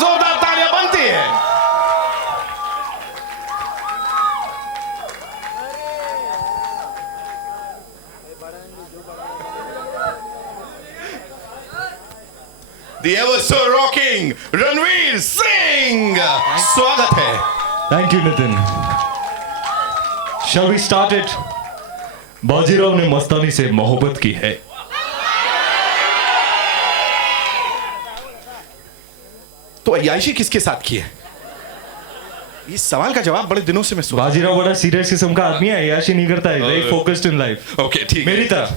जोरदार तालियां बनती है। The ever so rocking Ranveer Singh, स्वागत है। Thank you, Nitin. Shall we start it? Bajirao ने मस्तानी से मोहब्बत की है। तो अय्याशी किसके साथ की है? इस सवाल का जवाब बड़े दिनों से मैं सोच। बाजीराव बड़ा सीरियस किस्म का आदमी है, अय्याशी नहीं करता है, very focused in life. Okay ठीक, मेरी तरह।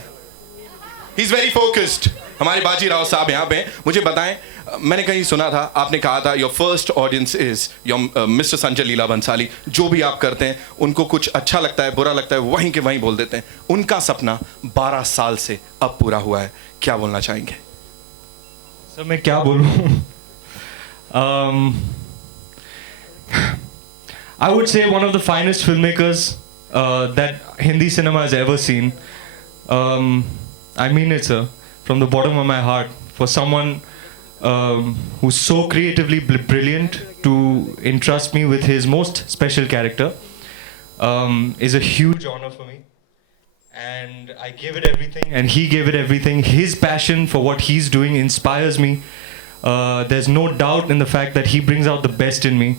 He's very focused. हमारे बाजीराव साहब यहाँ पे, मुझे बताएं, मैंने कहीं सुना था, आपने कहा था your first audience is your mister Sanjay Leela Bhansali. जो भी आप करते हैं उनको कुछ अच्छा लगता है, बुरा लगता है, वहीं के वहीं बोल देते हैं। उनका सपना 12 साल से अब पूरा हुआ है, क्या बोलना चाहेंगे? सर मैं क्या बोलूं? I would say one of the finest filmmakers that Hindi cinema has ever seen. I mean it, sir, from the bottom of my heart. For someone who's so creatively brilliant to entrust me with his most special character is a huge honor for me. And I gave it everything, and he gave it everything. His passion for what he's doing inspires me. There's no doubt in the fact that he brings out the best in me.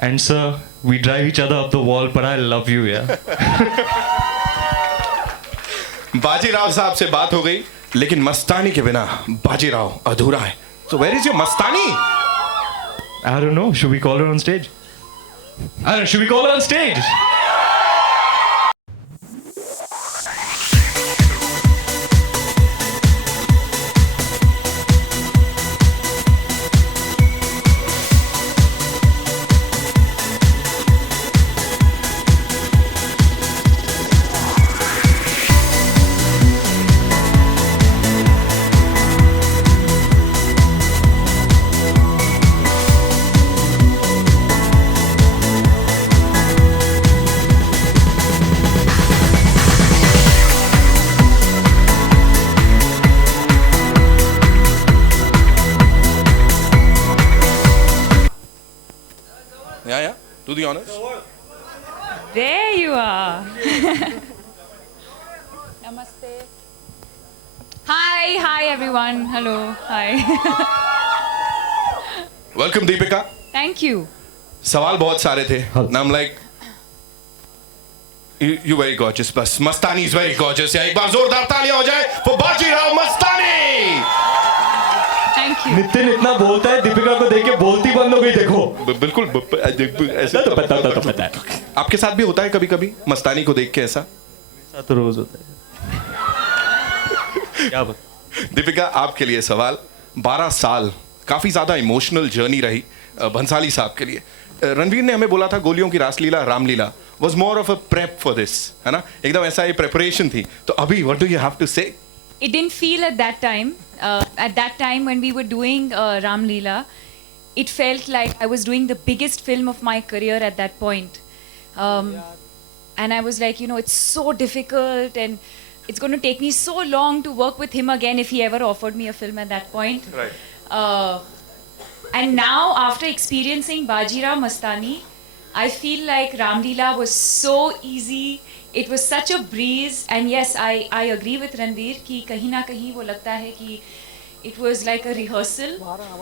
And sir, we drive each other up the wall, but I love you, yeah. Bajirao साहब से बात हो गई, लेकिन मस्तानी के बिना बाजीराव अधूरा है। So where is your Mastani? I don't know. Should we call her on stage? I don't know. Should we call her on stage? Yeah. Do the honors. There you are. Namaste. Hi everyone. Hello. Hi. Welcome Deepika. Thank you. सवाल बहुत सारे थे. And I'm like, you very gorgeous. बस मस्तानी is very gorgeous. एक बार जोरदार तालियां हो जाए for Bajirao Mastani. Thank you. Nitin इतना बोलता है, दीपिका को देख के बोलती बंद हो गई। देखो बिल्कुल ऐसा तो पता है। आपके साथ भी होता है कभी कभी मस्तानी को देख के ऐसा? ऐसा तो रोज होता है। क्या बात? दीपिका आपके लिए सवाल, 12 साल काफी ज्यादा इमोशनल जर्नी रही भंसाली साहब के लिए। रणवीर ने हमें बोला था गोलियों की रासलीला Ramlila was more of a prep for this, है ना? एकदम ऐसा ही प्रेपरेशन थी। तो अभी what do you have to say? It didn't feel at that time. At that time when we were doing Ram Leela, it felt like I was doing the biggest film of my career at that point. And I was like, it's so difficult and it's going to take me so long to work with him again if he ever offered me a film at that point. Right. And now after experiencing Bajirao Mastani, I feel like Ram Leela was so easy. It was such a breeze, and yes, I agree with Ranveer कि कहीं ना कहीं वो लगता है कि it was like a rehearsal,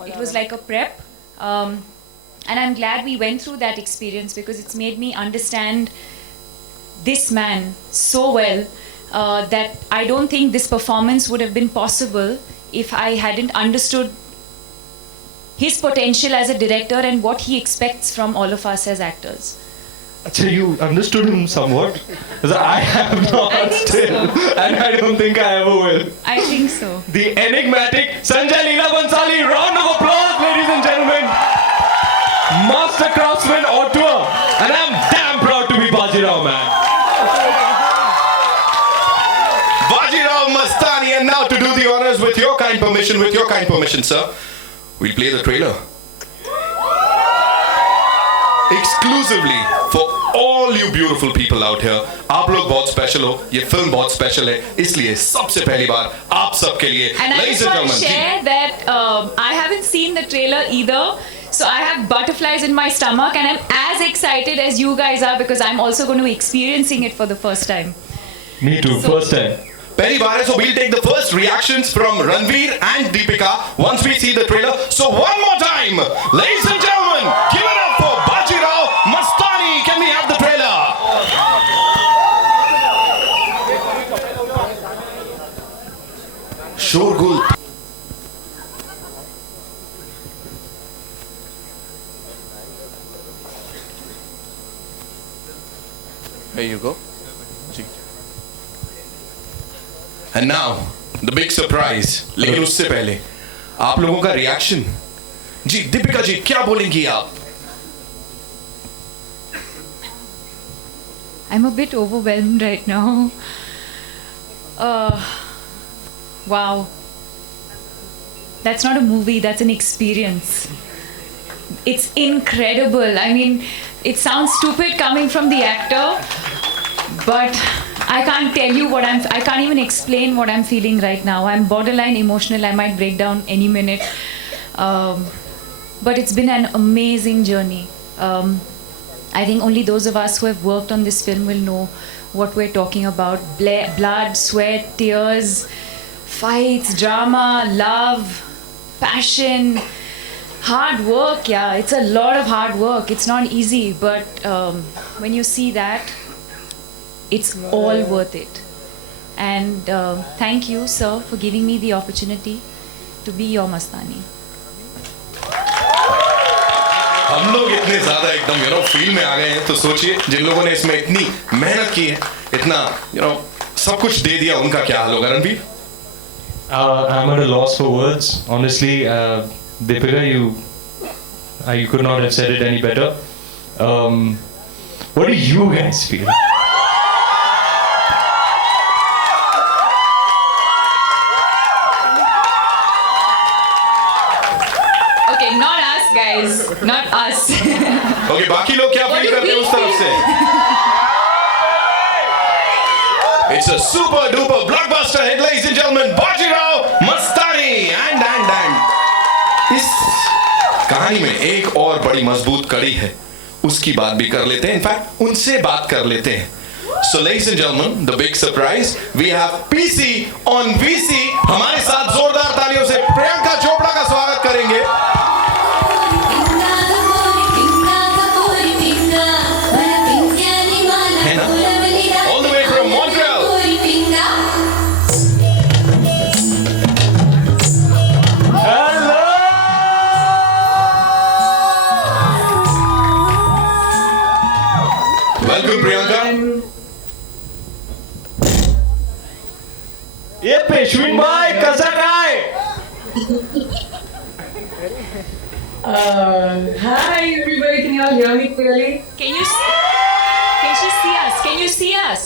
it was like a prep, and I'm glad we went through that experience because it's made me understand this man so well that I don't think this performance would have been possible if I hadn't understood his potential as a director and what he expects from all of us as actors. Achha, you understood him somewhat? Because I have not still, and I don't think I ever will. I think so. The enigmatic Sanjay Leela Bhansali, round of applause, ladies and gentlemen. Master craftsman auteur, and I'm damn proud to be Bajirao, man. Bajirao Mastani, and now to do the honors with your kind permission, sir, we'll play the trailer. exclusively for all you beautiful people out here. आप लोग बहुत special हो, ये film बहुत special है, इसलिए सबसे पहली बार आप सबके लिए, And I ladies just and want to gentlemen, share that I haven't seen the trailer either. So I have butterflies in my stomach and I'm as excited as you guys are because I'm also going to be experiencing it for the first time. Me too, first time. पहली बार है, so we'll take the first reactions from Ranveer and Deepika once we see the trailer. So one more time, ladies and gentlemen, give it up for Bajirao Mastani. Can we have the trailer? शोरगुल. There you go. Ji. And now the big surprise. लेकिन उससे पहले आप लोगों का reaction. जी दीपिका जी क्या बोलेंगी आप? I'm a bit overwhelmed right now. Wow. That's not a movie, that's an experience. It's incredible. I mean, it sounds stupid coming from the actor, but I can't tell you I can't even explain what I'm feeling right now. I'm borderline emotional. I might break down any minute. But it's been an amazing journey. I think only those of us who have worked on this film will know what we're talking about. Blood, sweat, tears, fights, drama, love, passion, hard work. Yeah, it's a lot of hard work. It's not easy, but when you see that, it's all worth it. And thank you, sir, for giving me the opportunity to be your Mastani. हम लोग इतने ज्यादा एकदम feel में आ गए हैं, तो सोचिए जिन लोगों ने इसमें इतनी मेहनत की है, इतना सब कुछ दे दिया, उनका क्या हाल होगा Ranveer? I'm at a loss for words. Honestly, Deepika, you could not have said it any better. What do you guys feel? Okay, not us, guys. Not us. Okay, बाकी लोग क्या फील करते हैं उस तरफ से? It's a super duper blockbuster hit, ladies and gentlemen. Bajirao Mastani and इस कहानी में एक और बड़ी मजबूत कड़ी है, उसकी बात भी कर लेते हैं. इनफैक्ट उनसे बात कर लेते हैं. So ladies and gentlemen, the big surprise, we have PC on VC. हमारे साथ जोरदार तालियों से प्रियंका चोपड़ा का स्वागत करेंगे. All the way from Montreal. Welcome, Priyanka. ये पेशवीन भाई कसा काय? Hi everybody, can you all hear me clearly? Can she see us? Can you see us?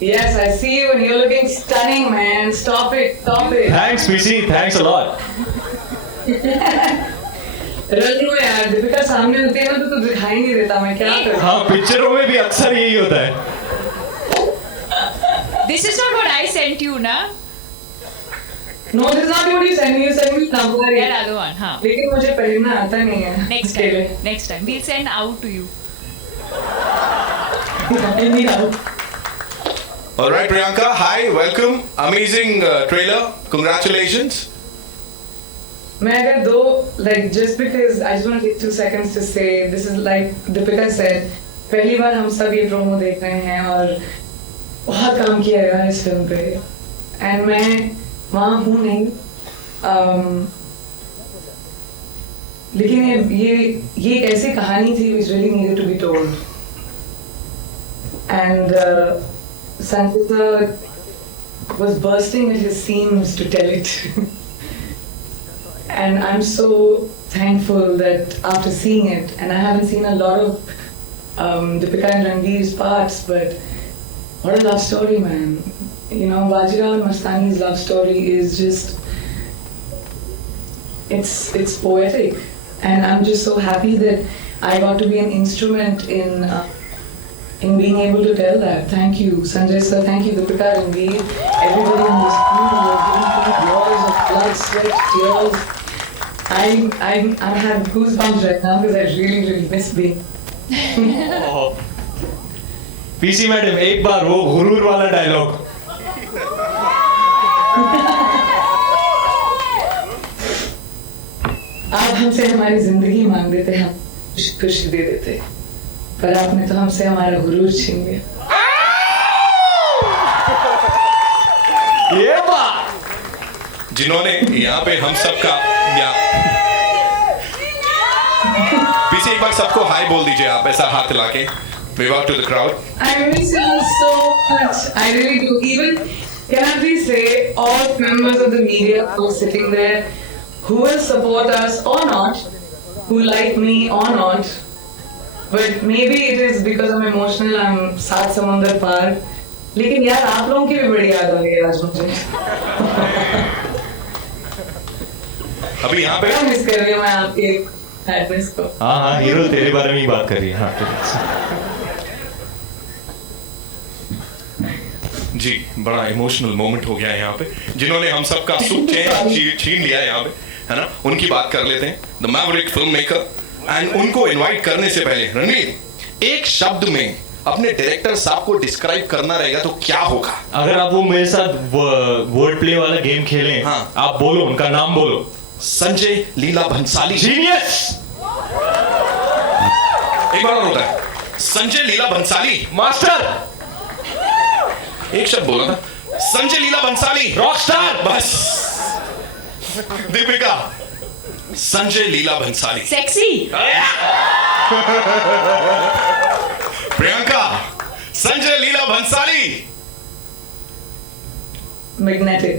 Yes, I see you and you're looking stunning, man. Stop it, stop it. Thanks, PC. Thanks a lot. रन लो यार, दीपिका सामने होती है ना तो दिखाई नहीं देता, मैं क्या करूं? हाँ, पिक्चरों में भी अक्सर यही होता है. This is not what I sent you, na? No, this is not what you send me. You send me number. That other one, हाँ. लेकिन मुझे पहनना आता नहीं है. Next इसके time. लिए. Next time. We'll send out to you. Anyhow. All right, Priyanka. Hi, welcome. Amazing trailer. Congratulations. मैं अगर दो like just because I just want to take 2 seconds to say this is like Deepika said, पहली बार हम सब ये promo देख रहे हैं और बहुत काम किया है इस फिल्म पे and मैं वहाँ हूँ नहीं लेकिन ये एक ऐसी कहानी थी which really needed to be told and Sanjita was bursting at his seams to tell it. And I'm so thankful that after seeing it, and I haven't seen a lot of Deepika and Ranveer's parts, but what a love story, man. You know, Bajirao and Mastani's love story is just, it's poetic. And I'm just so happy that I got to be an instrument in being able to tell that. Thank you, Sanjay sir. Thank you, Deepika, Ranveer, everybody in this room who have given me years of blood, sweat, tears. I have goosebumps right now because I really miss being. PC madam एक बार वो गुरूर वाला dialogue. आप हमसे हमारी जिंदगी मांग देते, हम खुशी दे देते, पर आपने तो हमसे हमारा गुरूर छीन लिया. ये बात जिन्होंने यहाँ पे हम सबका पीछे एक बार सबको हाय बोल दीजिए आप, ऐसा हाथ हिला के. Wave out to the crowd. I miss you so much. I really do. Even, can I please say, all members of the media who are sitting there, who will support us or not, who like me or not, but maybe it is because I'm emotional, I'm सात समंदर पार. लेकिन यार आप लोगों की भी बड़ी याद आ गई आज मुझे. अभी यहाँ पे बड़ा मिस कर रही हूँ मैं आपके एड्रेस को. हाँ हीरो तेरे बारे में ही बात कर रही है. हाँ जी, बड़ा इमोशनल मोमेंट हो गया है यहाँ पे. जिन्होंने हम सबका सुख चैन छीन लिया है यहाँ पे, है ना, उनकी बात कर लेते हैं. The Maverick film maker. And उनको इनवाइट करने से पहले रणवीर, एक शब्द में अपने डायरेक्टर साहब को डिस्क्राइब करना रहेगा तो क्या होगा? अगर आप वो मेरे साथ वर्ड प्ले वाला गेम खेलें, हाँ. आप बोलो, उनका नाम बोलो. संजय लीला भंसाली. जीनियस. एक बार और होता है, संजय लीला भंसाली. मास्टर. एक शब्द बोला था, संजय लीला भंसाली. रॉकस्टार. बस. दीपिका, संजय लीला भंसाली. Sexy. प्रियंका, संजय लीला भंसाली. Magnetic.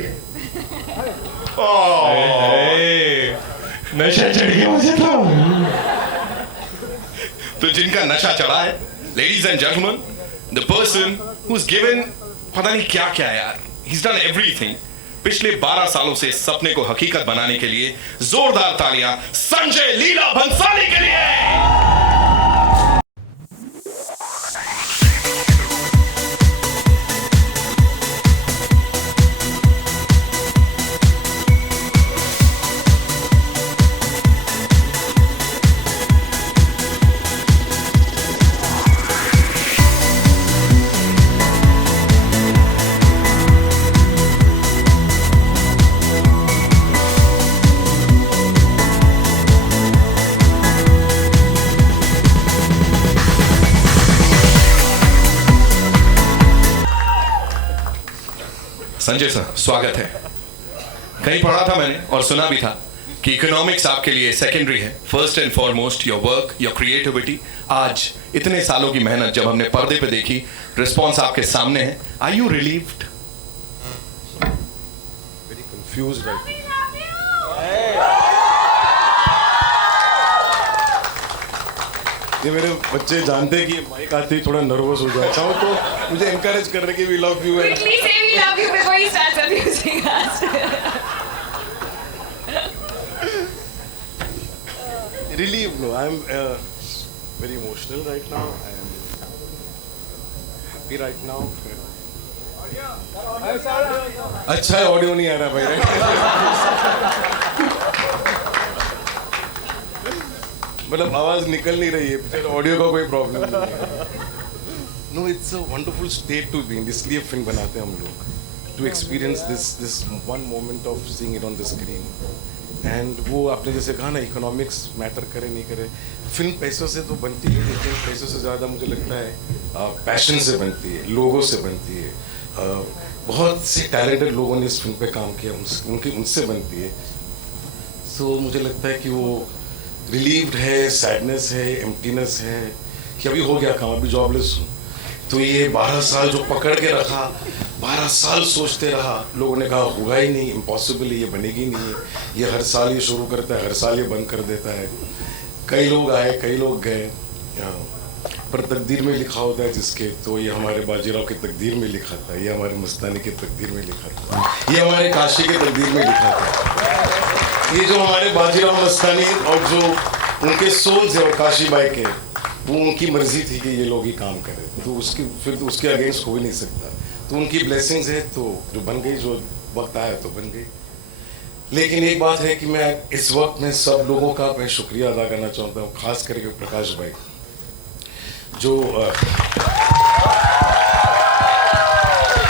नशा चढ़ गया मुझे तो जिनका नशा चढ़ा है, ladies and gentleman, the person who is given पता नहीं क्या क्या यार, ही इज डन एवरीथिंग. पिछले 12 सालों से इस सपने को हकीकत बनाने के लिए जोरदार तालियां संजय लीला भंसाली के लिए. संजय सर, स्वागत है. कहीं पढ़ा था मैंने और सुना भी था कि इकोनॉमिक्स आपके लिए सेकेंडरी है, first and foremost your work, your creativity. आज इतने सालों की मेहनत जब हमने पर्दे पे देखी, रिस्पॉन्स आपके सामने है. Are you relieved? Very confused right. ये मेरे बच्चे जानते हैं कि माइक आते ही थोड़ा नर्वस हो जाता हूँ, तो मुझे एनकरेज कर रहे कि we love you. Quickly say we love you before he starts abusing us. Relieved, no. I am very emotional right now. I am happy right now. अच्छा है, ऑडियो नहीं आ रहा भाई. मतलब आवाज निकल नहीं रही है, ऑडियो का कोई प्रॉब्लम नहीं है. No, it's a wonderful state to be in. इसलिए फिल्म बनाते हैं हम लोग, to experience this one moment of seeing it on the screen. And वो आपने जैसे कहा ना, इकोनॉमिक्स मैटर करे नहीं करे, फिल्म पैसों से तो बनती है, लेकिन पैसों से ज़्यादा मुझे लगता है पैशन से बनती है, लोगों से बनती है. बहुत से टैलेंटेड लोगों ने इस फिल्म पे काम किया, उनसे बनती है. सो मुझे लगता है कि वो रिलीव्ड है, सैडनेस है, एम्प्टीनेस है कि अभी हो गया काम, अभी जॉबलेस हूँ. तो ये 12 साल जो पकड़ के रखा, 12 साल सोचते रहा, लोगों ने कहा होगा ही नहीं, इम्पॉसिबल है, ये बनेगी नहीं, ये हर साल ये शुरू करता है, हर साल ये बंद कर देता है. कई लोग आए, कई लोग गए, पर तकदीर में लिखा होता है जिसके, तो ये हमारे बाजीराव की तकदीर में लिखा था, ये हमारे मस्तानी की तकदीर में लिखा था, ये हमारे काशी की तकदीर में लिखा था. ये जो हमारे बाजीराव मस्तानी और जो उनके सोल्स है और काशी बाई के, वो उनकी मर्जी थी कि ये लोग ही काम करें, तो उसकी फिर तो उसके अगेंस्ट हो ही नहीं सकता। तो उनकी ब्लेसिंग्स है, तो जो बन गई, जो वक्त आया तो बन गई। लेकिन एक बात है कि मैं इस वक्त में सब लोगों का मैं शुक्रिया अदा करना चाहता हूँ, खास करके प्रकाश भाई, जो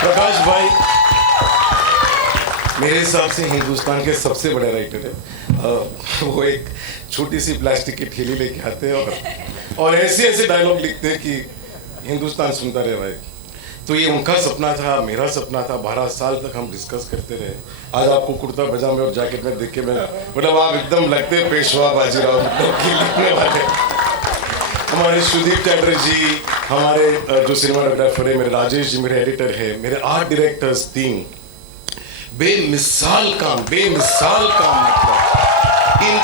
प्रकाश भाई मेरे हिसाब से हिंदुस्तान के सबसे बड़े राइटर है। वो एक छोटी सी प्लास्टिक की थैली लेके आते हैं और ऐसे ऐसे डायलॉग लिखते हैं कि हिंदुस्तान सुनता रहे भाई। तो ये उनका सपना था, मेरा सपना था, 12 साल तक हम डिस्कस करते रहे। आज आपको कुर्ता पजामे और जैकेट में देख के मैं मतलब आप एकदम लगते पेशवा बाजीराव की लिखने वाले। हमारे सुदीप चैटर्जी, हमारे जो सिनेमाटोग्राफर है, मेरे राजेश जी मेरे एडिटर है, मेरे आर्ट डायरेक्टर्स टीम, बेमिसाल काम मतलब इन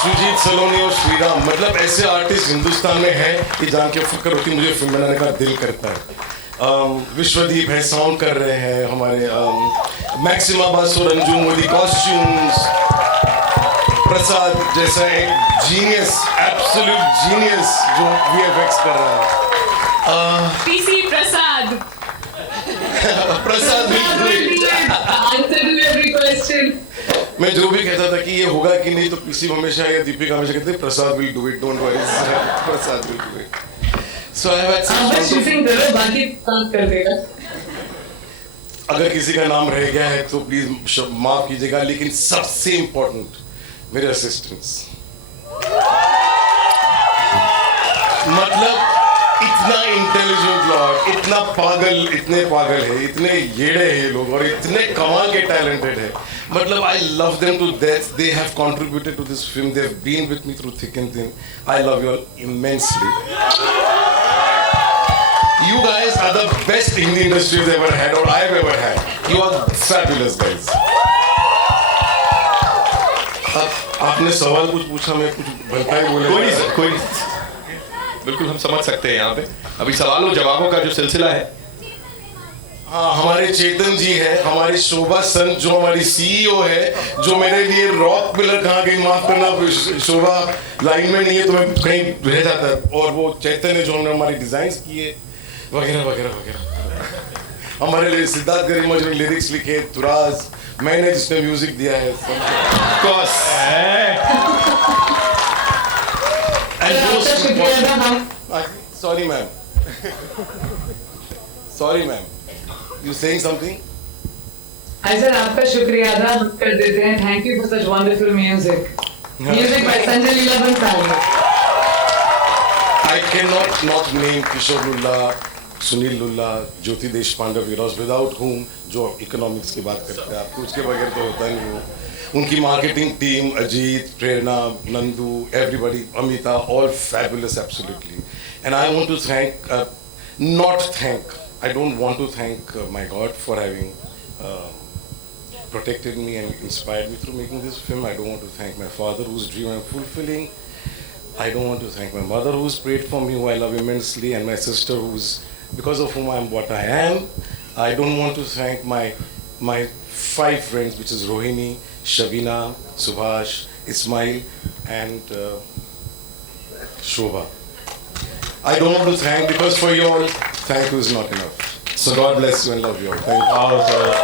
सुजीत सलोनी और श्रीराम, मतलब ऐसे आर्टिस्ट हिंदुस्तान में हैं कि जान के फक्र होती मुझे फिल्म बनाने का दिल करता है। विश्वदीप है, साउंड कर रहे हैं हमारे, मैक्सिमा बासु, रंजू मोदी कॉस्ट्यूम्स, प्रसाद जैसा एक जीनियस, एब्सोल्यूट जीनियस जो VFX कर रहा है, PC प्रसाद। प्रसाद मैं जो भी कहता था कि ये होगा कि नहीं, तो पीसी हमेशा या दीपिका हमेशा कहते Prasad will do it, don't worry, Prasad will do it. So I have shooting करो, बाकी काम कर देगा। अगर किसी का नाम रह गया है तो प्लीज माफ कीजिएगा, लेकिन सबसे इंपॉर्टेंट मेरे असिस्टेंट्स, मतलब इतना इंटेलिजेंट लॉट, इतना पागल, इतने पागल है, इतने येड़े हैं लोग और इतने कमाल के टैलेंटेड है, मतलब I love them to death. They have contributed to this film, they have been with me through thick and thin. I love you all immensely. You guys are the best Hindi industry has ever had or I've ever had. You are fabulous guys. आपने सवाल कुछ पूछा, मैं कुछ भलता ही बोले। कोई नहीं सर, कोई नहीं, बिल्कुल हम समझ सकते हैं। यहाँ पे अभी सवालों जवाबों का जो सिलसिला है, हाँ, हमारे चेतन जी है, हमारी शोभा संत जो हमारी CEO है, जो मेरे लिए रॉक पिलर कहाँ गई, माफ करना शोभा लाइन में नहीं है तो मैं कहीं रह जाता है, और वो चैतन्य जो हमने हमारी डिजाइन किए वगैरह वगैरह वगैरह। हमारे लिए सिद्धार्थ गरिमा जो लिरिक्स लिखे, तुराज मैंने जिसने म्यूजिक दिया है, sorry ma'am, sorry ma'am, you saying something? I sir आपका शुक्रिया अदा हम कर देते हैं। Thank you for such wonderful music by Sanjay Leela Bhansali. I cannot not name Kishore Lulla, Sunil Lulla, Jyoti Deshpande without whom, जो इकोनॉमिक्स की बात करते हैं आपको, उसके बगैर तो होता नहीं हो। उनकी marketing team, Ajit, Prerna, Nandu, everybody, Amita, all fabulous absolutely. And I want to thank, I don't want to thank my God for having protected me and inspired me through making this film. I don't want to thank my father whose dream I'm fulfilling. I don't want to thank my mother who's prayed for me, who I love immensely, and my sister who's, because of whom I'm what I am. I don't want to thank my 5 friends, which is Rohini, Shabina, Subhash, Ismail, and Shobha. I don't want to thank, because for you all, thank you is not enough. So God bless you and love you all. Thank you.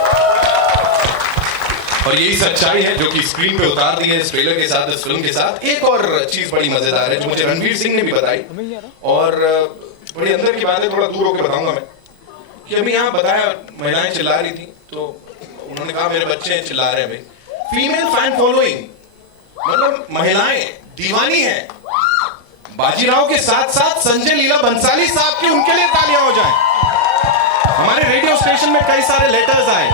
और यही सच्चाई है जो कि screen पे उतार दी है इस ट्रेलर के साथ, इस फिल्म के साथ। एक और चीज बड़ी मजेदार है जो मुझे रणवीर सिंह ने भी बताई, और बड़ी अंदर की बात है, थोड़ा दूर होकर बताऊंगा मैं, कि अभी यहाँ बताया महिलाएं चिल्ला रही थी, तो उन्होंने कहा मेरे बच्चे चिल्ला रहे हैं भाई। फीमेल फैन फॉलोइंग, मतलब महिलाएं दीवानी है बाजीराव के साथ साथ संजय लीला बंसाली साहब की, उनके लिए तालियां हो जाएं। हमारे रेडियो स्टेशन में कई सारे लेटर्स आए,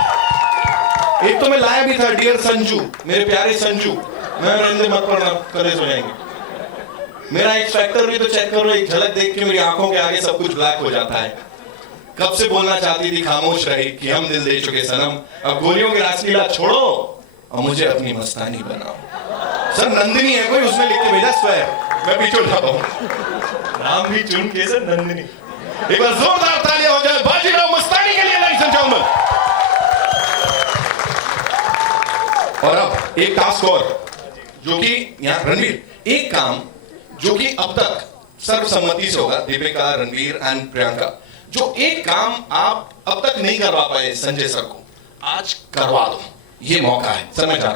एक तो मैं लाया भी था, डियर संजू, मेरे प्यारे संजू, मैं रहने मत पड़ना, कले सो जाएंगे। मेरा एक्स फैक्टर भी तो चेक करो, एक झलक देख के मेरी आंखों के आगे सब कुछ ब्लैक हो जाता है। कब से बोलना चाहती थी, खामोश रही कि हम दिल दे चुके सनम, अब गोलियों की रासलीला छोड़ो और मुझे अपनी मस्तानी बनाओ। सर नंदिनी है कोई, उसने लिख के भेजा स्वेर, मैं पीछे उठा पाऊं, नाम भी चुन के सर नंदिनी। एक बार जोरदार तालियां हो जाए बाजीराव मस्तानी के लिए, लड़ाई संचालन। और अब एक टास्क और, जो कि यहाँ रणवीर, एक काम जो कि अब तक सर्वसम्मति से होगा, दीपिका, रणवीर एंड प्रियंका, जो एक काम आप अब तक नहीं करवा पाए संजय सर को, आज करवा दो, ये मौका है। सर मैं जा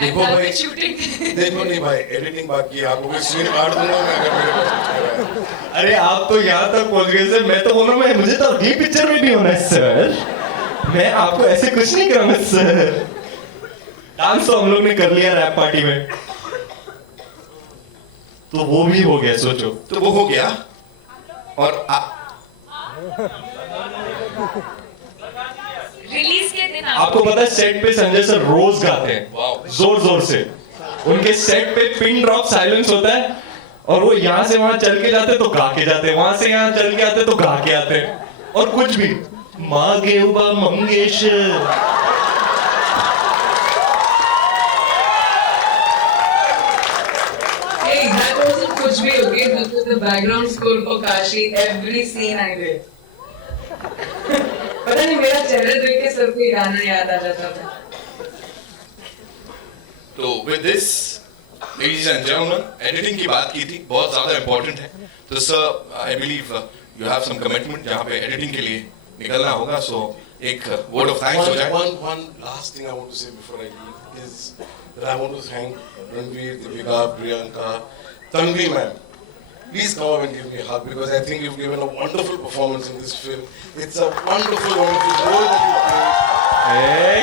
देखो भाई, देखो नहीं भाई, एडिटिंग बाकी है, आपको कोई सीन काट दूंगा मैं अगर मेरे पास। अरे आप तो यहाँ तक पहुंच गए सर, मैं तो बोलूँ मैं मुझे तो अगली पिक्चर में भी होना है सर, मैं आपको ऐसे कुछ नहीं करूँगा सर। डांस तो हम लोग ने कर लिया रैप पार्टी में, तो वो भी हो गया, सोचो। तो वो हो गया। और रिलीज के दिन आपको पता है सेट पे संजय सर रोज गाते हैं जोर जोर से, उनके सेट पे पिन ड्रॉप साइलेंस होता है, और वो यहाँ से वहां चल के जाते तो गा के जाते, वहां से यहाँ चल के आते तो गा के आते, और कुछ भी मांगे उबा मंगेश। Hey, that wasn't कुछ भी, okay? That was the background score for Kashi. Every scene I did. पता नहीं मेरा चेहरा देख के सर को ये गाना याद आ जाता था। तो with this, ladies and gentlemen, editing की बात की थी, बहुत ज्यादा इंपॉर्टेंट है। तो sir I believe you have some commitment जहाँ पे एडिटिंग के लिए निकलना होगा, सो एक वर्ड ऑफ थैंक्स हो जाए। One last thing I want to say before I leave is that I want to thank Ranveer, Deepika, Priyanka, Tanvi ma'am. Please come up and give me a hug, because I think you've given a wonderful performance in this film. It's a wonderful, wonderful role that you played. Hey.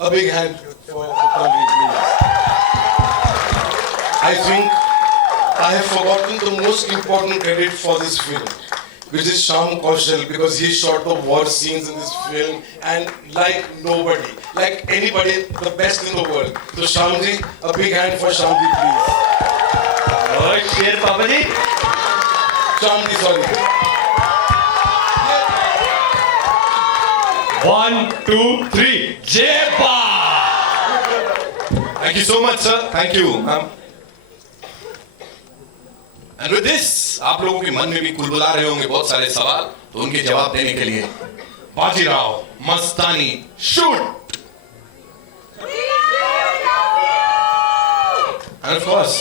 A big hand for Tanvi, please. I think I have forgotten the most important credit for this film, which is Sham Kaushal, because he shot the war scenes in this film and like nobody, like anybody, the best in the world. So Shamji, a big hand for Shamji, please. Oh, शेर पापा जी। Shamji, sorry. 1, 2, 3, जय बा। Thank you so much, sir. Thank you. And with this, आप लोगों के मन में भी कुलबुला रहे होंगे बहुत सारे सवाल, तो उनके जवाब देने के लिए Bajirao Mastani shoot. And of course,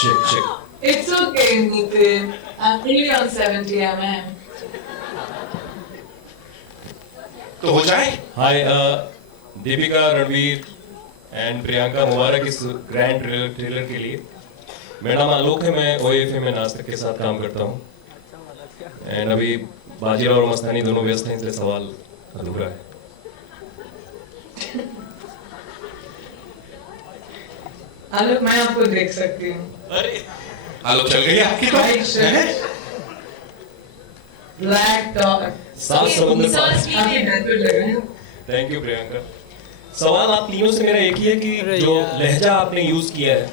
check. It's okay, Nitin. I'm really on 70 mm. तो हो जाए। हाय दीपिका, रणवीर एंड प्रियंका, मुबारक इस ग्रैंड ट्रेलर के लिए। मेरा नाम आलोक है, मैं OFM में नास्तिक के साथ काम करता हूँ, एंड अभी बाजीराव और मस्तानी दोनों व्यस्त हैं, इसलिए सवाल अधूरा है। आलोक, मैं आपको देख सकती हूँ। अरे आलोक चल गई आपकी तो? White shirt, black top. सात समुद्र पार। काफी बेहतर लग रहे हैं। Thank you Priyanka. सवाल आप तीनों से मेरा एक ही है कि जो लहजा आपने यूज किया है,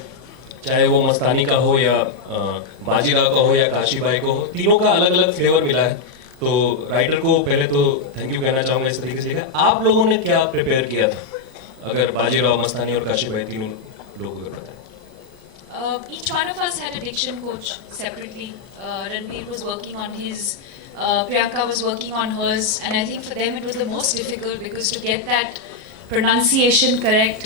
चाहे वो मस्तानी का हो या बाजीराव का हो या काशी भाई को हो, तीनों का अलग अलग फ्लेवर मिला है। तो राइटर को पहले तो थैंक यू कहना चाहूंगा इस तरीके से लिखा। आप लोगों ने क्या प्रिपेयर किया था, अगर बाजीराव, मस्तानी और काशी भाई तीनों लोग अगर बताएं। Each one of us had a diction coach separately. Ranveer was working on his, Priyanka was working on hers, and I think for them it was the most difficult because to get that pronunciation correct,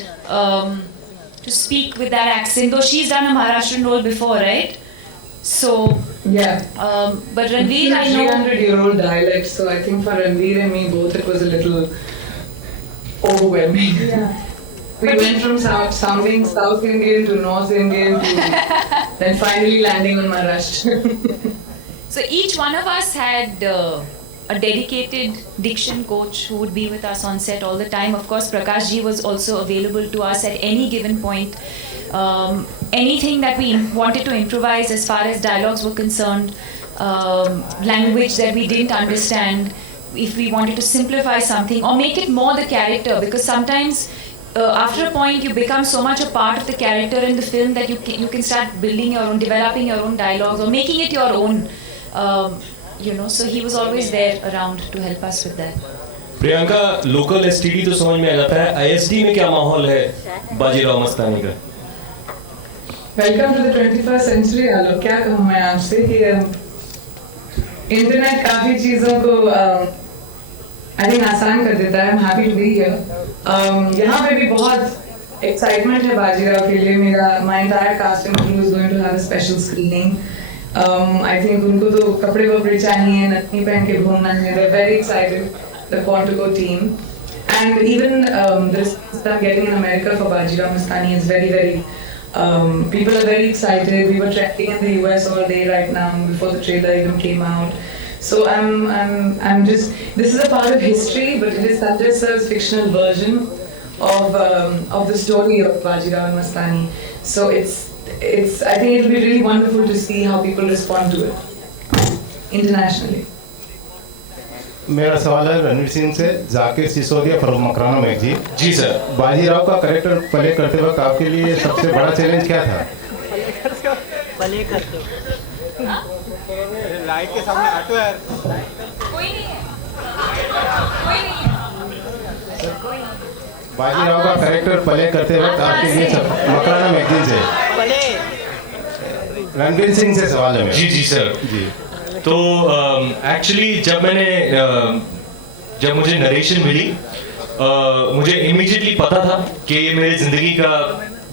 to speak with that accent, though she's done a Maharashtrian role before, right? So, Yeah. but Ranveer, I It's a know. 300-year-old dialect, so I think for Ranveer and me both it was a little overwhelming. Yeah. We went from sounding South Indian to North Indian to then finally landing on Maharashtra. So each one of us had a dedicated diction coach who would be with us on set all the time. Of course, Prakash ji was also available to us at any given point. Anything that we wanted to improvise as far as dialogues were concerned, language that we didn't understand, if we wanted to simplify something or make it more the character, because sometimes after a point you become so much a part of the character in the film that you can start building your own, developing your own dialogues or making it your own. So he was always there around to help us with that. Priyanka, local STD तो समझ में आ जाता है, ISD में क्या माहौल है बाजीराव मस्तानी का? Welcome to the 21st century Alok, क्या कहूँ मैं आपसे कि इंटरनेट काफ़ी चीज़ों को आई थिंक आसान कर देता है. I'm happy to be here. यहाँ पे भी बहुत एक्साइटमेंट है बाजीराव के लिए. my entire cast and crew is going to have a special screening. I think उनको तो कपड़े वपड़े चाहिए, नथनी पहन के घूमना है. They're very excited, the Quantico team. And even the response I'm getting in America for Bajirao Mastani is very, very. People are very excited. We were tracking in the US all day right now before the trailer even came out. So I'm just. This is a part of history, but it is Sanjay sir's fictional version of the story of Bajirao and Mastani. So it's. I think it'll be really wonderful to see how people respond to it internationally. मेरा सवाल है रणवीर सिंह से. Zakir Sisodia from Makrana magazine. जी sir. Bajirao का character play करते वक्त आपके लिए सबसे बड़ा चैलेंज क्या था? लाइट के सामने हटो यार. कोई नहीं है. कोई नहीं है. बाजीराव का कैरेक्टर प्ले करते वक्त आपके लिए मकराना मैगजीन से रणवीर सिंह से सवाल है. जी सर. जी. तो एक्चुअली जब मुझे नरेशन मिली, मुझे इमीडिएटली पता था कि ये मेरी ज़िंदगी का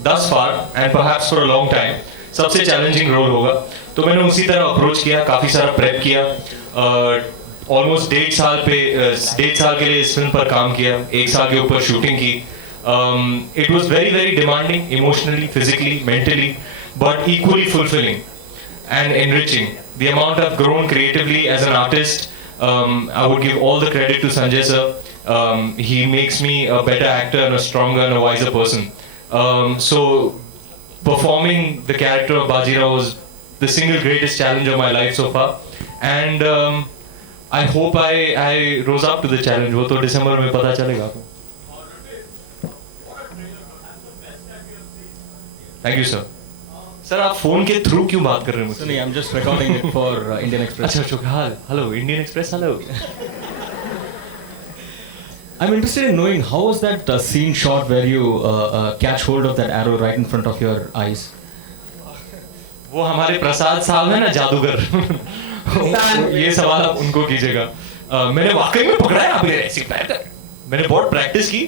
thus far and perhaps for a long time सबसे चैलेंजिंग रोल होगा. तो मैंने उसी तरह अप्रोच किया, काफ़ी सारा प्रेप किया. ऑलमोस्ट 1.5 साल के लिए इस फिल्म पर काम किया. 1 साल के ऊपर शूटिंग की. It was very very demanding emotionally, physically, mentally, but equally fulfilling and enriching. The amount I've grown creatively as an artist, I would give all the credit to Sanjay sir. He makes me a better actor and a stronger and a wiser person. So performing the character of Bajirao was the single greatest challenge of my life so far, and I hope I rose up to the challenge. वो तो दिसंबर में पता चलेगा आपको. Thank you sir. Sir आप phone के through क्यों बात कर रहे हैं मुझसे? नहीं, I'm just recording it for Indian Express. अच्छा. Hello Indian express. Hello. I'm interested in knowing how was that scene shot where you catch hold of that arrow right in front of your eyes? वो हमारे प्रसाद साहब है ना, जादूगर. ये सवाल आप उनको कीजिएगा. मैंने वाकई में पकड़ा है आपने ऐसी पैर. मैंने बहुत प्रैक्टिस की.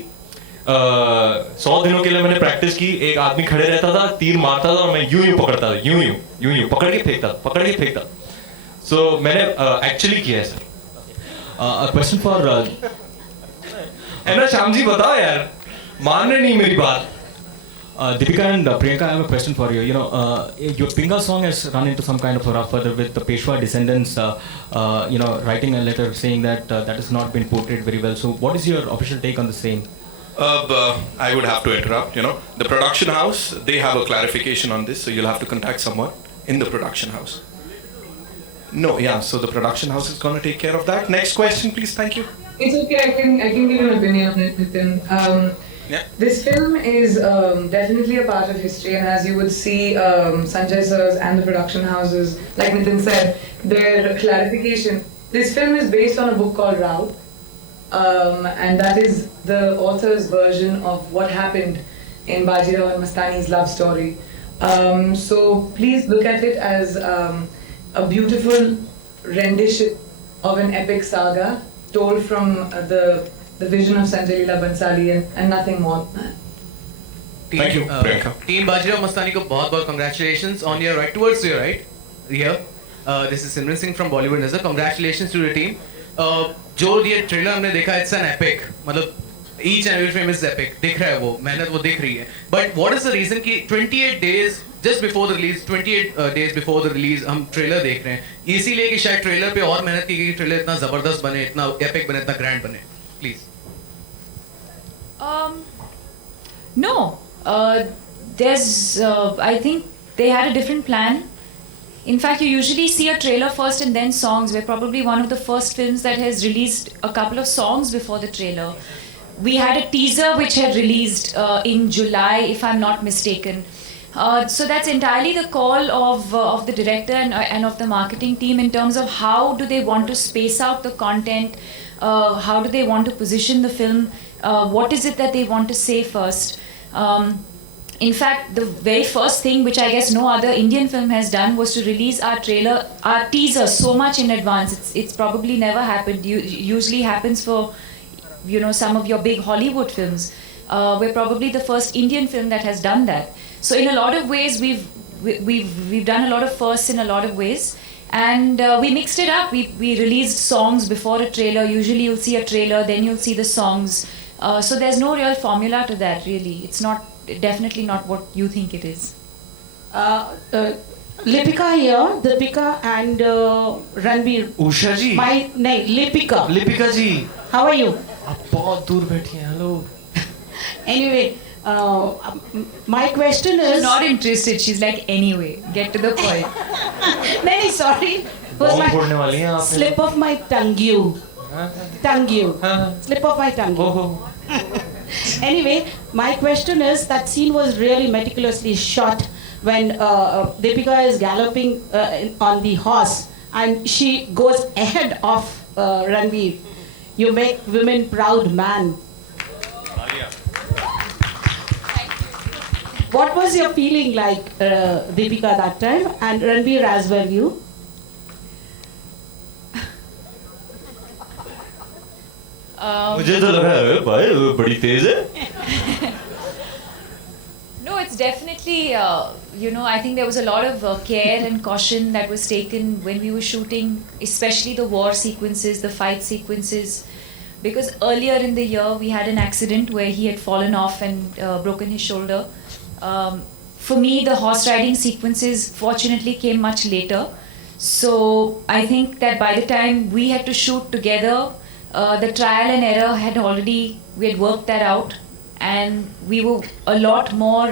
100 दिनों के लिए मैंने प्रैक्टिस की. एक आदमी खड़े रहता था, तीर मारता था और मैं यूं पकड़ता था, यूं पकड़ के फेंकता. सो मैंने एक्चुअली किया है सर. A question for है ना श्याम जी, बताओ यार, मान रहे नहीं मेरी बात. Deepika and Priyanka, I have a question for you. You know, your Pinga song has run into some kind of a rough weather with the Peshwa descendants, writing a letter saying that that has not been portrayed very well. So, what is your official take on the same? I would have to interrupt. The production house, they have a clarification on this, so you'll have to contact someone in the production house. No, yeah, so the production house is going to take care of that. Next question, please. Thank you. It's okay. I can give you an opinion on it, Nitin. Yeah. This film is definitely a part of history, and as you would see, Sanjay sir's and the production houses, like Nitin said, their clarification. This film is based on a book called Rao, and that is the author's version of what happened in Bajirao and Mastani's love story. So please look at it as a beautiful rendition of an epic saga told from the vision of Sanjay Leela Bhansali and nothing more than that. Thank you, Priyanka. Team Bajirao Mastani को बहुत congratulations on your right towards your right here. This is Simran Singh from Bollywood Nazar. Congratulations to the team. जो ये trailer हमने देखा, it's an epic. मतलब each and every frame is epic. दिख रहा है वो मेहनत वो दिख रही है. But what is the reason कि 28 days just before the release, 28 days before the release हम ट्रेलर देख रहे हैं. इसीलिए कि शायद ट्रेलर पे और मेहनत की गई, ट्रेलर इतना जबरदस्त बने, इतना epic बने, इतना grand बने. Please. No. I think they had a different plan. In fact, you usually see a trailer first and then songs. We're probably one of the first films that has released a couple of songs before the trailer. We had a teaser which had released in July, if I'm not mistaken. So that's entirely the call of the director and of the marketing team in terms of how do they want to space out the content, how do they want to position the film, what is it that they want to say first. in fact, the very first thing, which I guess no other Indian film has done, was to release our trailer, our teaser, so much in advance. It's probably never happened. Usually happens for, you know, some of your big Hollywood films. We're probably the first Indian film that has done that. So in a lot of ways, we've done a lot of firsts in a lot of ways. And we mixed it up. We released songs before a trailer. Usually you'll see a trailer, then you'll see the songs. So there's no real formula to that, really. It's not, definitely not what you think it is. Lipika here, Deepika and Ranbir. Usha जी नहीं, Lipika. Lipika ji How are you? आप बहुत दूर बैठी हैं hello Anyway, my question is... She's not interested. She's like, anyway, get to the point. नहीं, sorry. Was bomb my फोड़ने वाली हैं आप slip of my tongue. Slip of my tongue. ओहो Anyway, my question is, that scene was really meticulously shot when Deepika is galloping on the horse and she goes ahead of Ranveer. You make women proud, man. What was your feeling like, Deepika, that time, and Ranveer as well, you? मुझे तो लग रहा है भाई बड़ी तेज है No, it's definitely, you know, I think there was a lot of care and caution that was taken when we were shooting, especially the war sequences, the fight sequences. Because earlier in the year, we had an accident where he had fallen off and broken his shoulder. For me, the horse riding sequences fortunately came much later. So I think that by the time we had to shoot together, the trial and error had already, we had worked that out. And we were a lot more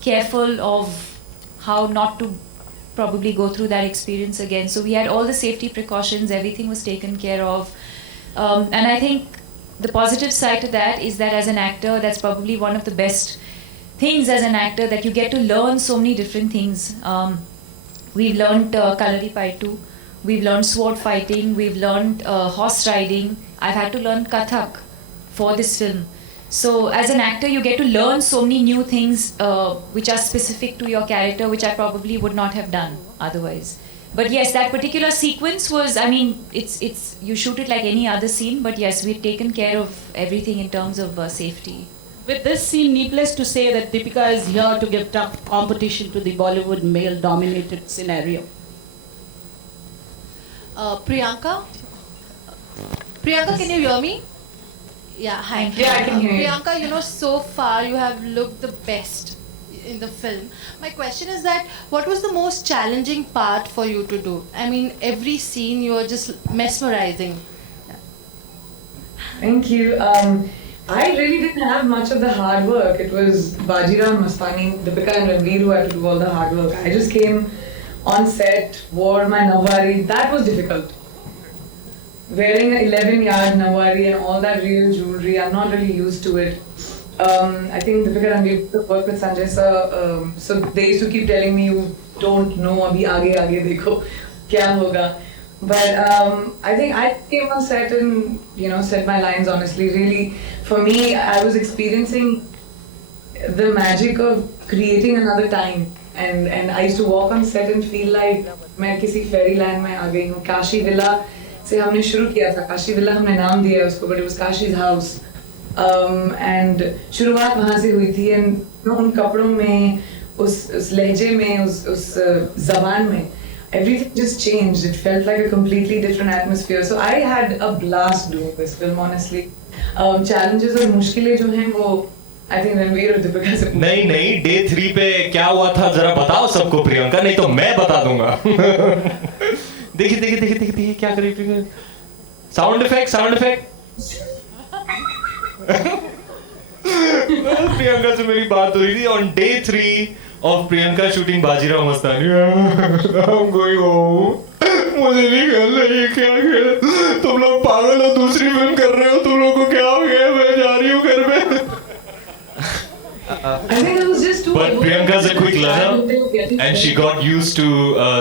careful of how not to probably go through that experience again. So we had all the safety precautions, everything was taken care of. And I think the positive side to that is that as an actor, that's probably one of the best things as an actor, that you get to learn so many different things. We've learned Kalari Paitu, we've learned sword fighting, we've learned horse riding. I've had to learn Kathak for this film. So as an actor, you get to learn so many new things which are specific to your character, which I probably would not have done otherwise. But yes, that particular sequence was, I mean, it's you shoot it like any other scene, but yes, we've taken care of everything in terms of safety. With this scene, needless to say that Deepika is here to give tough competition to the Bollywood male-dominated scenario. Priyanka, can you hear me? Yeah, hi. Yeah, I can hear you. Priyanka, you know, so far you have looked the best in the film. My question is that, what was the most challenging part for you to do? I mean, every scene you are just mesmerizing. Thank you. I really didn't have much of the hard work. It was Bajirao, Mastani, Deepika and Ranveer who had to do all the hard work. I just came on set, wore my Nawari. That was difficult. Wearing an 11-yard Nawari and all that real jewelry, I'm not really used to it. I think Deepika and Ranveer work with Sanjay sir, so they used to keep telling me, you don't know, abhi aage dekho, kya hoga. But I think I came on set and, you know, said my lines honestly. Really, for me, I was experiencing the magic of creating another time. And I used to walk on set and feel like मैं किसी fairyland में आ गई हूँ. Kashi Villa से हमने शुरू किया था. Kashi Villa हमने नाम दिया उसको, but it was Kashi's house. And शुरुआत वहाँ से हुई थी. And उन कपड़ों में, उस लहजे में, उस ज़बान में, everything just changed. It felt like a completely different atmosphere. So I had a blast doing this film, honestly. Challenges और मुश्किलें जो हैं वो I think Ranveer और Deepika से नहीं डे 3 पे क्या हुआ था जरा बताओ सबको प्रियंका, नहीं तो मैं बता दूंगा देखिए क्या कर रही है. साउंड इफेक्ट प्रियंका से मेरी बात हो रही थी on day 3 of Priyanka shooting Bajirao Mastani. I'm going home. मुझे नहीं खेलना ये क्या खेल, तुम लोग पागल हो, दूसरी फिल्म कर रहे हो, तुम लोग को क्या हो गया, मैं जा रही हूँ घर में. I think it was just too. But Priyanka's a quick learner, and she got used to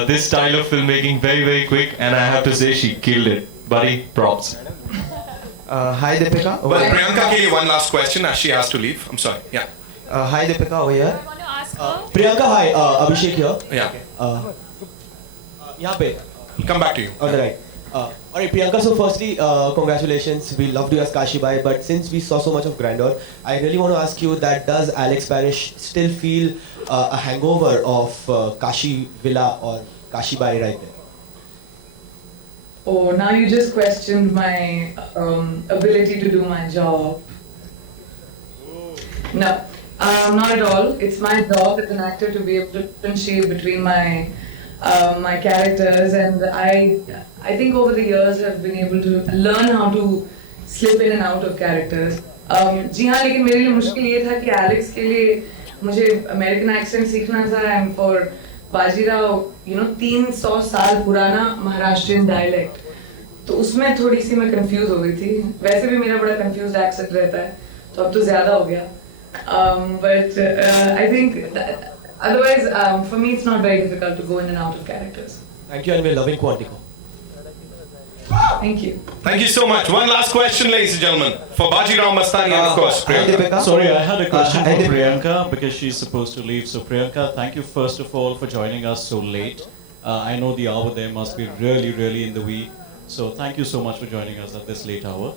this style of filmmaking very quick, and I have to say she killed it. Buddy, props. Hi Deepika. Well, Priyanka के लिए one last question as she has to leave. I'm sorry. Yeah. Hi Deepika over here. Want to ask her? Priyanka, hi. Abhishek here. Yeah. यहाँ पे. Come back to you. On the right. Alright, Priyanka. So firstly, congratulations. We loved you as Kashi Bai, but since we saw so much of grandeur, I really want to ask you that does Alex Parrish still feel a hangover of Kashi Villa or Kashi Bai right there? Oh, now you just questioned my ability to do my job. No, not at all. It's my job as an actor to be able to differentiate between my characters, and I think over the years have been able to learn how to slip in and out of characters. जी हाँ, लेकिन मेरे लिए मुश्किल ये था कि Alex के लिए मुझे अमेरिकन एक्सेंट सीखना था एंड फॉर बाजीराव 300 साल पुराना महाराष्ट्रियन डायलेक्ट, तो उसमें थोड़ी सी मैं कंफ्यूज हो गई थी. वैसे भी मेरा बड़ा कंफ्यूज एक्सेंट रहता है, तो अब तो ज्यादा हो गया. But I think otherwise for me it's not very difficult to go in and out of characters. Thank you, and we're loving Quantico. Thank you. Thank you so much. One last question, ladies and gentlemen, for Bajirao Mastani and of course Priyanka. Sorry, I had a question for Priyanka because she's supposed to leave. So Priyanka, thank you first of all for joining us so late. I know the hour there must be really, really in the wee. So thank you so much for joining us at this late hour.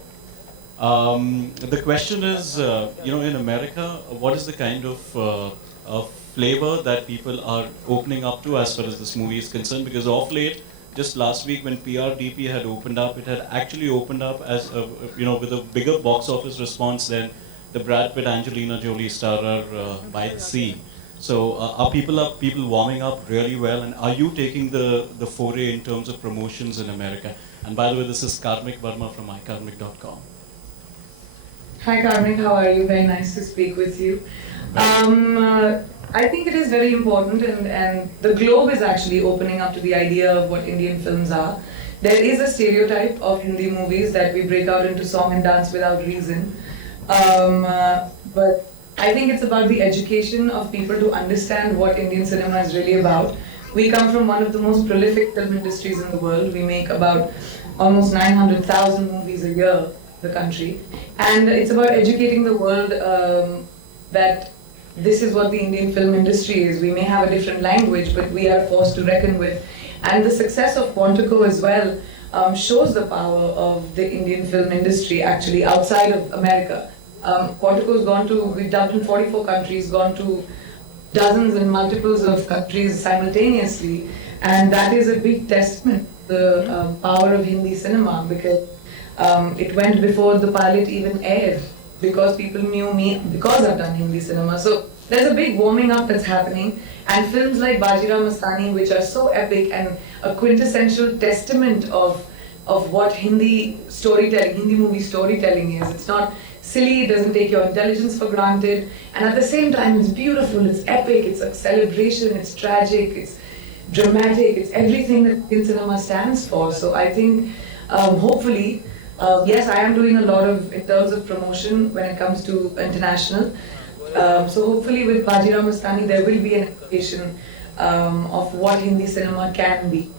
The question is, in America, what is the kind of flavor that people are opening up to as far as this movie is concerned? Because of late, just last week when PRDP had opened up, it had actually opened up as with a bigger box office response than the Brad Pitt Angelina Jolie starrer By the Sea. So are people warming up really well, and are you taking the foray in terms of promotions in America? And by the way, this is Karmik Verma from ikarmik.com. Hi Karmik, how are you? Very nice to speak with you. I think it is very important, and the globe is actually opening up to the idea of what Indian films are. There is a stereotype of Hindi movies that we break out into song and dance without reason. But I think it's about the education of people to understand what Indian cinema is really about. We come from one of the most prolific film industries in the world. We make about almost 900,000 movies a year, the country. And it's about educating the world that this is what the Indian film industry is. We may have a different language, but we are forced to reckon with. And the success of Quantico as well shows the power of the Indian film industry actually outside of America. Quantico's gone to, we've dubbed in 44 countries, gone to dozens and multiples of countries simultaneously. And that is a big testament to the power of Hindi cinema, because it went before the pilot even aired, because people knew me because I've done Hindi cinema. So there's a big warming up that's happening, and films like Bajirao Mastani, which are so epic and a quintessential testament of what Hindi storytelling, Hindi movie storytelling is. It's not silly, it doesn't take your intelligence for granted, and at the same time it's beautiful, it's epic, it's a celebration, it's tragic, it's dramatic, it's everything that Indian cinema stands for. So I think hopefully, yes, I am doing a lot of, in terms of promotion when it comes to international. So hopefully with Bajirao Mastani there will be an education of what Hindi cinema can be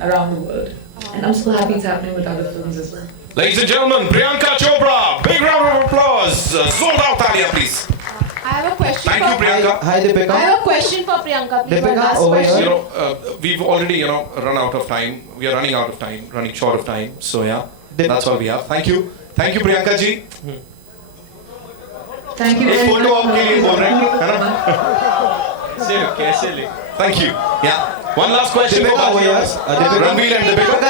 around the world. And I'm so happy it's happening with other films as well. Ladies and gentlemen, Priyanka Chopra, big round of applause. Sold out Talia, please. I have a question. Thank you, Priyanka. Hi Deepika. I have a question for Priyanka. Please, one last question. We've already, run out of time. We are running out of time, running short of time. So yeah, that's all we have. Thank you. Thank you, Priyanka ji. Thank you. एक photo आपके लिए बोल रहे हैं, है ना? कैसे ले? Thank you. Yeah. One last question for Ranveer and Deepika.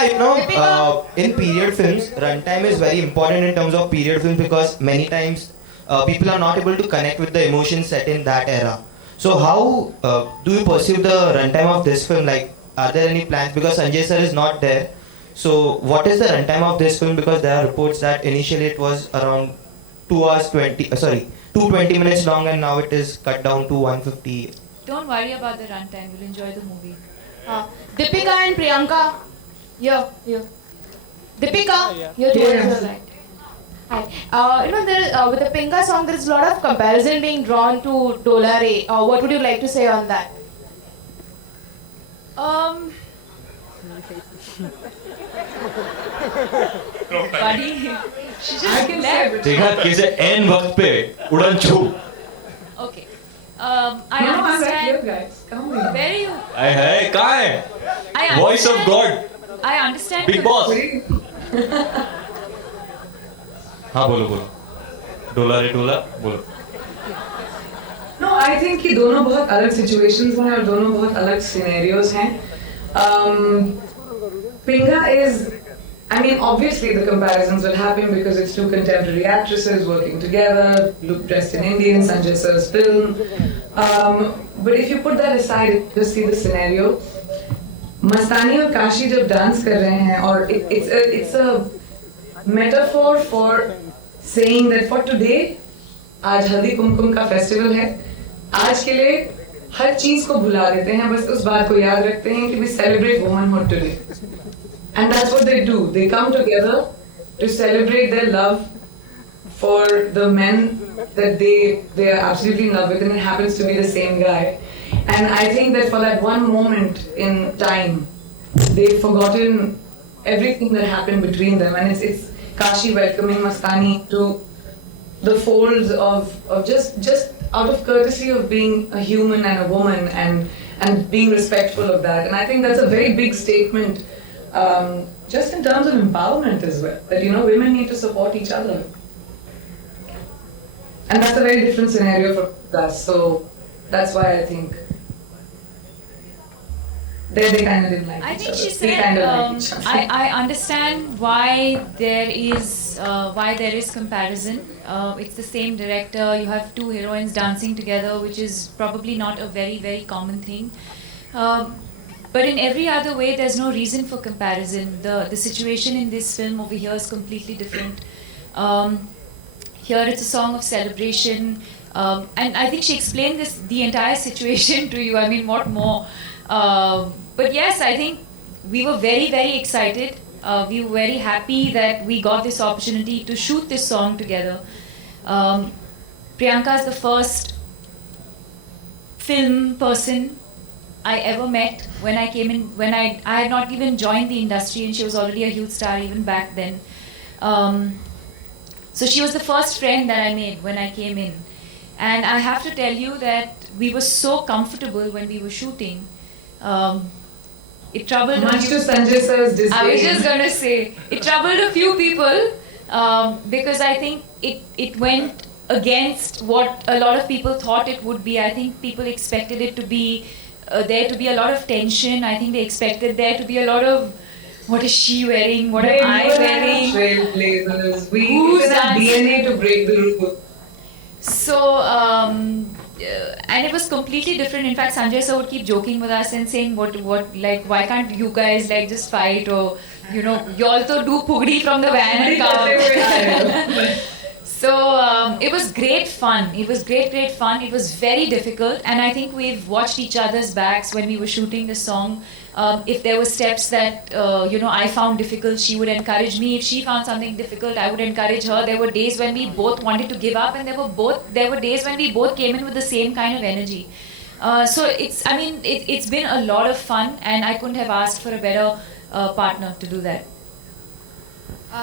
In period films, runtime is very important in terms of period films, because many times people are not able to connect with the emotions set in that era. So how do you perceive the runtime of this film? Like, are there any plans? Because Sanjay sir is not there. So what is the runtime of this film? Because there are reports that initially it was around 220 minutes long, and now it is cut down to 150. Don't worry about the runtime. You'll enjoy the movie. Deepika and Priyanka, here. Deepika, you're towards the right. Hi. With the Pinga song, there is a lot of comparison being drawn to Dolare. What would you like to say on that? Buddy, she just left. देखा कैसे N वक्त पे उड़न छू Okay. I I'm right understand. here, guys. Come on. Where are you? Hey, कहाँ है? I Voice of God. I understand. Big boss. हाँ बोलो बोलो. डोला रे डोला बोलो. No, I think कि दोनों बहुत अलग situations हैं और दोनों बहुत अलग scenarios हैं. Pinga is, I mean, obviously the comparisons will happen because it's two contemporary actresses working together, look dressed in Indian, Sanjay Sir's film. But if you put that aside, just see the scenario. Mastani और काशी जब dance कर रहे हैं और it's a metaphor for saying that for today, आज हल्दी कुमकुम का festival है. आज के लिए हर चीज को भुला देते हैं, बस उस बात को याद रखते हैं कि we celebrate womanhood today. And that's what they do. They come together to celebrate their love for the men that they are absolutely in love with, and it happens to be the same guy. And I think that for that one moment in time, they've forgotten everything that happened between them, and it's Kashi welcoming Mastani to the folds of just out of courtesy of being a human and a woman and being respectful of that. And I think that's a very big statement, just in terms of empowerment as well. That women need to support each other, and that's a very different scenario for us. So that's why I think they kind of didn't like I each think other. she They said, kind of like each other. I understand why there is comparison. It's the same director. You have two heroines dancing together, which is probably not a very, very common thing. But in every other way, there's no reason for comparison. The situation in this film over here is completely different. Here it's a song of celebration. And I think she explained the entire situation to you. I mean, what more? But yes, I think we were very, very excited. We were very happy that we got this opportunity to shoot this song together. Priyanka is the first film person I ever met when I came in, when I had not even joined the industry, and she was already a huge star even back then. So she was the first friend that I made when I came in. And I have to tell you that we were so comfortable when we were shooting. It troubled Much to Sanjay Sir's disdain. I was just going to say, it troubled a few people because I think it went against what a lot of people thought it would be. I think people expected it to be, there to be a lot of tension. I think they expected there to be a lot of, what is she wearing? What am I wearing? Trailblazers. We Who's have DNA to break the rule. So, and it was completely different. In fact, Sanjay sir would keep joking with us and saying, like, why can't you guys like just fight, or you also do pugdi from the van and come. So it was great fun. It was great fun. It was very difficult, and I think we've watched each other's backs when we were shooting the song. If there were steps that I found difficult, she would encourage me. If she found something difficult, I would encourage her. There were days when we both wanted to give up, and there were days when we both came in with the same kind of energy. So it's been a lot of fun, and I couldn't have asked for a better partner to do that.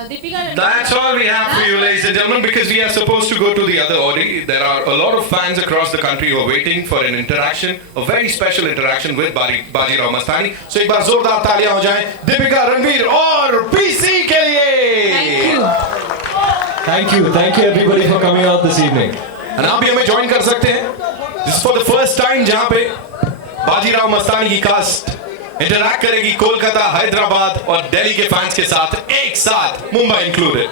Deepika. That's all we have for you, ladies and gentlemen, because we are supposed to go to the other Audi. There are a lot of fans across the country who are waiting for an interaction, a very special interaction with Baji Rao Mastani. So एक बार जोरदार तालियां हो जाएं दीपिका, रणवीर और PC के लिए. Thank you everybody for coming out this evening. And आप भी हमें join कर सकते हैं. This is for the first time जहाँ पे बाजी राव मस्तानी की कास्ट इंटरैक्ट करेगी कोलकाता, हैदराबाद और दिल्ली के फैंस के साथ एक साथ, मुंबई इंक्लूडेड.